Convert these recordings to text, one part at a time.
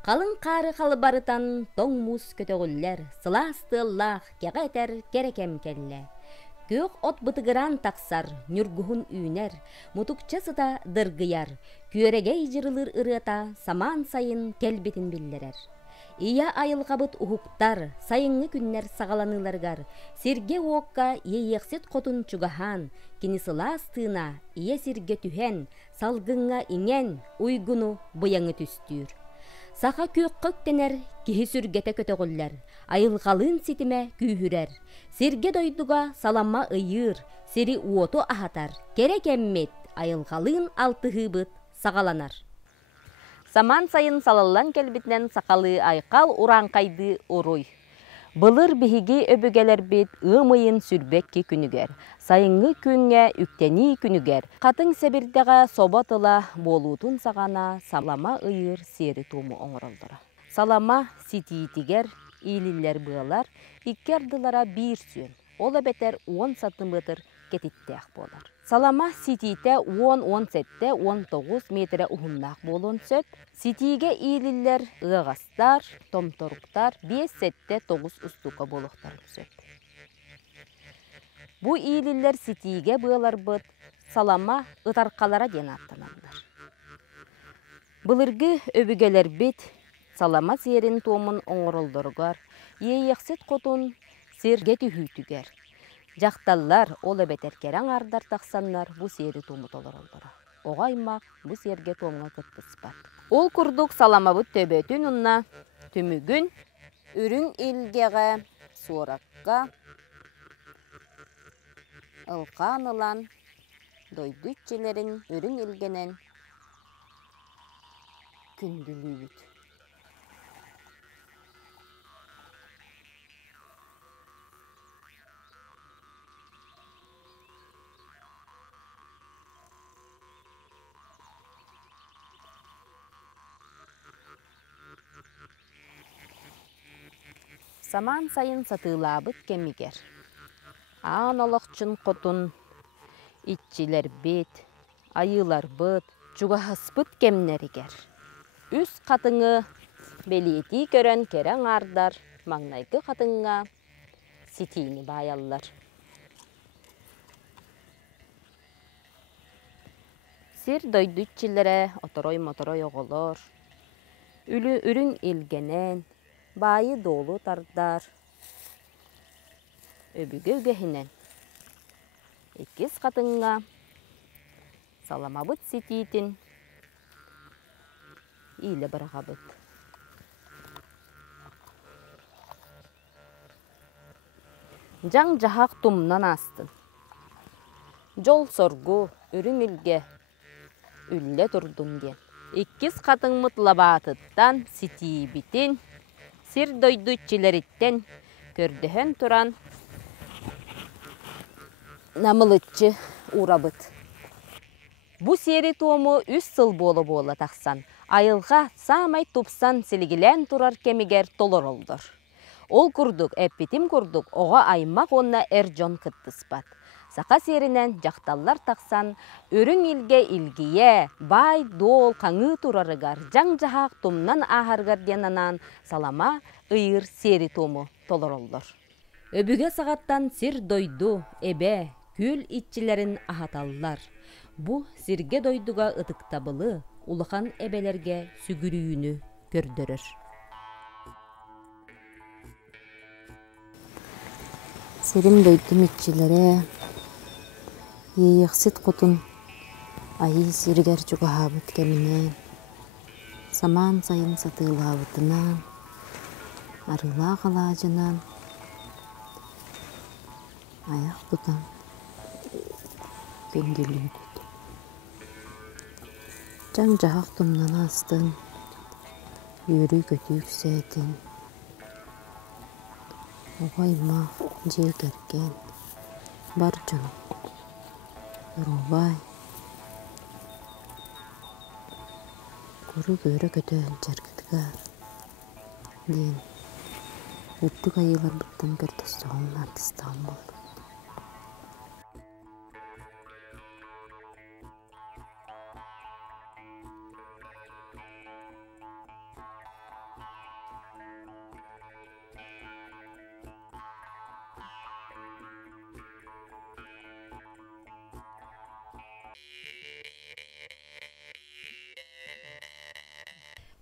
Қалың қары қалыбарытан тоң мұз көтөгүллер, сыластыллах кеғетер керекем келле. Көк от бытыгыран тақсар, нүргүхін үйнер, мутукча сыта дыргыяр, күөрегей жырылыр ырыта, саман сайын келбетін биллерер. Ия айылғабыт ухуктар, сайыңы күннер сағаланыларгар, сирге оокка ейексет қотун чугахан, кини сыластына, ия сирге түхен, салгыңа иңен, уйгуну бұяңы түстүр. Саха көк көктенер, кихи сүргете көтөгүллер, айылғалын ситиме күйүрер. Сирге дойдуга саламма ыйыр, сири уоту ахатар, керек эммет, айылғалын алтыгыбыт сағаланар. Саман сайын салаллан келбитнен сақалы айқал уранқайды уруй. Былыр биһиги өбүгелер бит ымыйын сүрбекки күнүгер. Сайыңы күнге үктени күнүгер. Катын себирдега соботыла болуутун сагана салама ыйыр сери туму оңоролдора. Салама ситиитигер иилиллер быалар, иккердылара бир сүйөн. Ола бетер 10 сантиметр кетиттеах болар. Салама ситиите 10 сетте 19 метре ухуннак болон сөп. Ситиге иилиллер ыгастар, томторуктар 5 сетте 9 устука болохтар сөп. Бу иилиллер ситиге быалар быт салама ытаркалара ден аттанандар. Былыргы өбүгелер бит салама серин томун оңоролдоргар, ейексет котун сирге түхүтүгер. Жақталлар ол өбетер керен ардар тақсаннар бу сери туму толоролдора. Оғаймақ бу серге томға кыттыспат. Ол курдук саламабыт төбөтүн унна түмүгүн үрүң илгеге суоракка ылкан ылан дойдутчелерин үрүң илгенен күндүлүүбүт. Саман сайын сатылабыт кемигер. Аан олақчын қотун, итчилер бет, айылар быт, чугахаспыт кемнеригер. Үс қатыңы белети көрен керен ардар, маңнайгы қатыңа ситини баяллар. Сир дойдутчилere оторой-моторой оголор, үлі үрің илгенен, байы долу тардар, өбүгө үгехинен. Эккис қатыңа саламабыт ситиитин иле барағабыт. Жаң жахақ тумнан астын. Жол соргу үрің илге үлле турдун ден. Эккис қатың мұтлабатыттан ситиибитин сир дойдутчилериттен көрдөһөн туран намылытчы урабыт. Бу сери туому 3 сыл боло тақсан. Айылға самай тупсан силигилен турар кемигер толоролдор. Ол курдук, эппитим курдук, оға аймақ онна эржон кыттыспат. Сақа серинен жақталлар тақсан, өрің илге илгие, бай, дол, қаңы турарыгар, жаң жахақ тумнан ахаргар денанан салама ыйыр сери тому толоролдор. Өбүге сағаттан сир дойду, эбе, күл итчилерин ахаталлар. Бу сирге дойдуга ытыктабылы, улахан эбелерге сүгүрүүнү көрдөрөр. Сирим дойду итчилере ейексит қотун айы сиргер чугахабыт кеминен, саман сайын сатылабытынан, арыла қалажынан, аяқ тутан пенделүүбүт. Жаң жахақ тумнан астын, үйрі көтүк сәтин, оғайма же керкен, бар жону. Робай, куру көрі көтөн жаргытыгар, ден, өттік айылар бұттан көртөстіғын артыстан болды.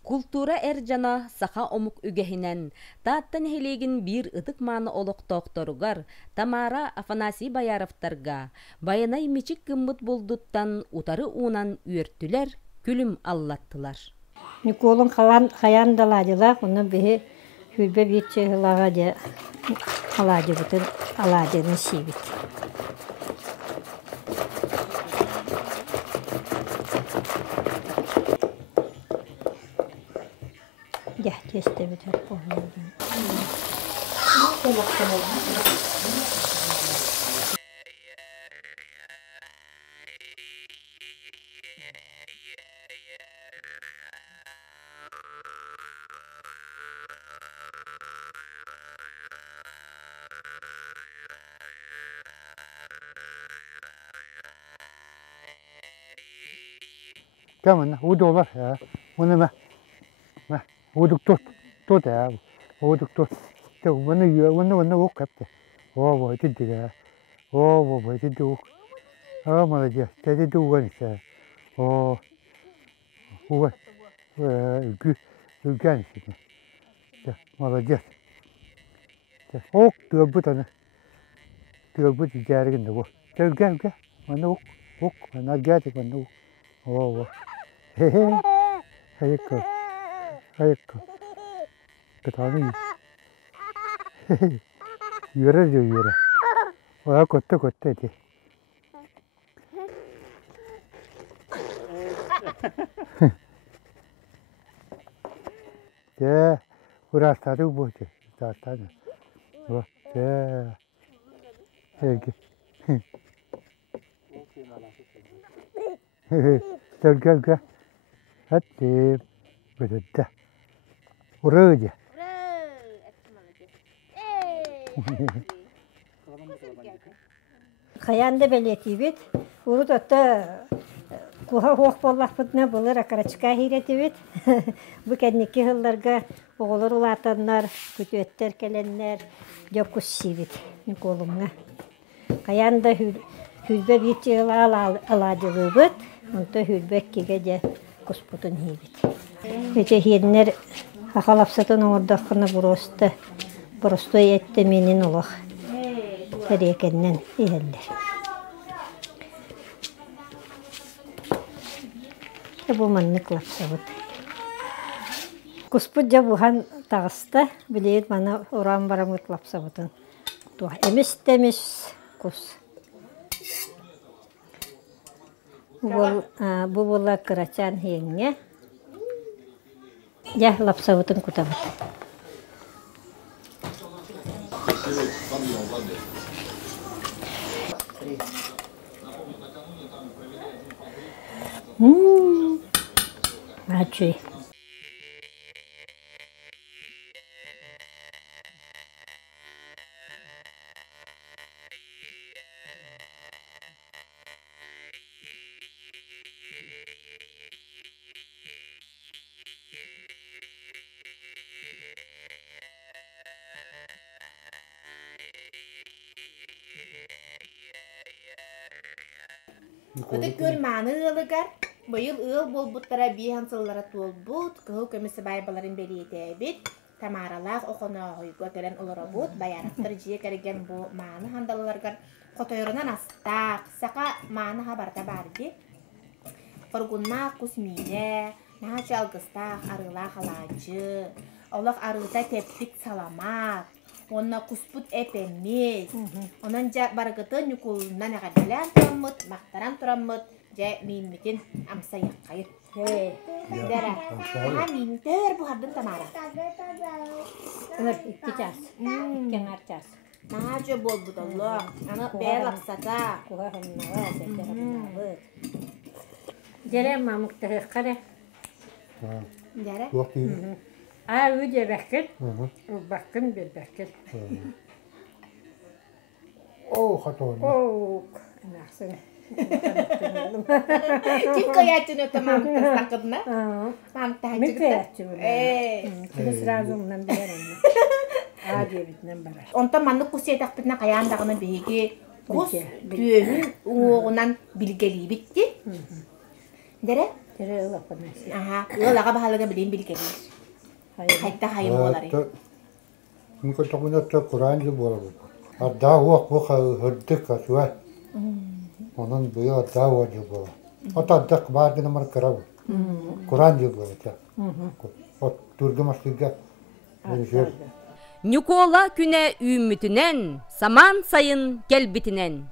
Культура жана саха омук үгехинен тааттан хелегин бир ытык мааны олоктоокторугар Тамара Афанасий Баяровтарга баянай мичик гыммыт болдуттан утары уунан үөртүлер, күлүм аллаттылар. Николун хаян даладыла, оны бихи хүлбе битче хылага де алады бутын аладыны сибит. Я тесте битер полный. Kämmen, udolar ja. Wanneer me uduk tot ja. Uduk tot. Te wanneer ook heb. Oh, wat dit ja. Oh, wat dit ook. Oh, maar ja, dit doe wel eens. Oh, hoe gan zit. Ja, maar ja. Ook de but jaren in de wo. Te gan. Wanneer ook. Wanneer gaat ik wanneer. Oh. Hayıkkı. Kıtanı yürü diyor yürü. Oya kotte diye. De burası tadı bu diye. Zaten. Bu de. Sevgi. Gel. Hadi böyle de. Oraya. Хаян белети бит. Урут отта куха хуак боллакпытна булыр акарачка хирети бит. Бу кенники хылларга оголор улатаннар, күтөттер келеннер, жокус сибит Николумга. Хаян да хүлбе бит аладылы бит. Онто хүлбек киге де куспутун хибит. Эче хирнер хахалапсатын ордакына буросто етте менин улах. Терекеннен иһеллер. Бу маннык лапсабыт. Куспут жабухан тагыста билет мана уран барамыт лапсабытын. Туа эмес кус. Бу була карачан хеңне. Я лапсабытын кутабыт. Ачи. Öte görmany ılıgar, bayıl ıl bolbuttara bihan sıllara tolbut, kıhıl kömüsü baybaların beliyetebit, tamaralaq oqona hoyga gelen olarabut, bayaraktır jiye keregen bu manı handalargar, qotoyrunan astaq, saqa manı habarda bardi, qorgunna kusmine, naha çalgıstaq, arılaq halacı, olaq arıta teptik salamat, Onna kusput epemiz. Onunca bargıtı Nikolundan ağadalan turamıt, maktaran turamıt, jay mimitin amsa yakkayır. Dara, ha minter bu hardın Tamara. İki ças. Kenar ças. Naha bol budallah. Ana bel aksata. Kuha hamnawa, sete hamnawa. Jere mamuk tehkare. Dara. Waktu. Üce bakın. Bakın bir bakın. Oh, hatun. Oh, nasıl? Kim kayatını tamam takıdına? Tamam takıdına. Ne kayatını? Kız razımdan bilerim. Acebitden bara. Onta manlık kusiye takpitna kayandağını bihigi kus düğünün oğunan bilgeliği bitti. Dere, Tere ылаппанасы. Aha, ылаға баһалыга билин билкелер. Хайта хайым олары. Мынко токунатта Куран жы болабы. Адда уақ бұқа үрдік асуа. Онын бұйы адда уақ жы бола. От аддық бардыны мар қарабы. Куран жы бола. От турдымастыға. Нюкола күне үймүтүнен, саман сайын келбитинен.